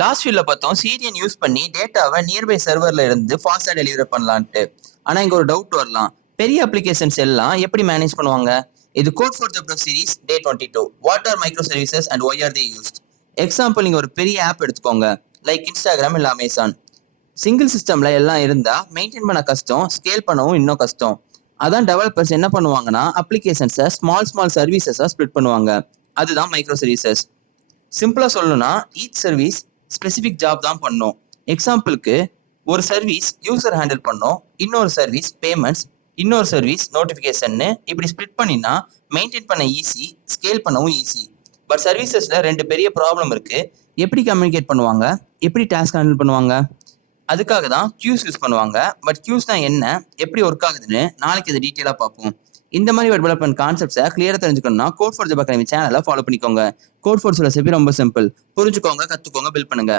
Last வீடியோல பார்த்தோம் CDN use பண்ணி டேட்டாவை நியர்பை சர்வர்ல இருந்து ஃபாஸ்டா டெலிவரி பண்ணலான்ட்டு. ஆனா இங்க ஒரு டவுட் வரலாம். பெரிய அப்ளிகேஷன்ஸ் எல்லாம் எப்படி மேனேஜ் பண்ணுவாங்க? இது கோட் ஃபார் ஜப்ரோ series day 22. What are micro services and why are they used? Example, நீங்க ஒரு பெரிய ஆப் எடுத்துக்கோங்க, லைக் இன்ஸ்டாகிராம் இல்ல அமேசான். சிங்கிள் சிஸ்டம்ல எல்லாம் இருந்தா மெயின்டைன் பண்ண கஷ்டம், ஸ்கேல் பண்ணவும் இன்னும் கஷ்டம். அதான் டெவலப்பர்ஸ் என்ன பண்ணுவாங்கன்னா அப்ளிகேஷன்ஸை ஸ்மால் சர்வீசஸா ஸ்பிளிட் பண்ணுவாங்க. அதுதான் மைக்ரோ சர்வீசஸ். சிம்பிளா சொல்லணும்னா ஈச் சர்வீஸ் ஸ்பெசிஃபிக் ஜாப் தான் பண்ணும். எக்ஸாம்பிளுக்கு, ஒரு சர்வீஸ் யூசர் ஹேண்டில் பண்ணும், இன்னொரு சர்வீஸ் பேமெண்ட்ஸ், இன்னொரு சர்வீஸ் நோட்டிஃபிகேஷன். இப்படி ஸ்பிளிட் பண்ணினா மெயின்டைன் பண்ண ஈஸி, ஸ்கேல் பண்ணவும் ஈஸி. பட் சர்வீசஸ்ல ரெண்டு பெரிய ப்ராப்ளம் இருக்கு. எப்படி கம்யூனிகேட் பண்ணுவாங்க, எப்படி டாஸ்க் ஹேண்டில் பண்ணுவாங்க? அதுக்காக தான் கியூஸ் யூஸ் பண்ணுவாங்க. பட் கியூஸ்னா என்ன, எப்படி ஒர்க் ஆகுதுன்னு நாளைக்கு அதை டீட்டெயிலாக பார்ப்போம். இந்த மாதிரி டெவலப்மெண்ட் கான்செப்ட்ஸை கிளியரா தெரிஞ்சுக்கணும்னா கோட் ஃபார் ஜாப் அகாடமி சேனலை ஃபாலோ பண்ணிக்கோங்க. கோட் ஃபார் சொல்ல ரொம்ப சிம்பிள். புரிஞ்சுக்கோங்க, கத்துக்கோங்க, பில்ட் பண்ணுங்க.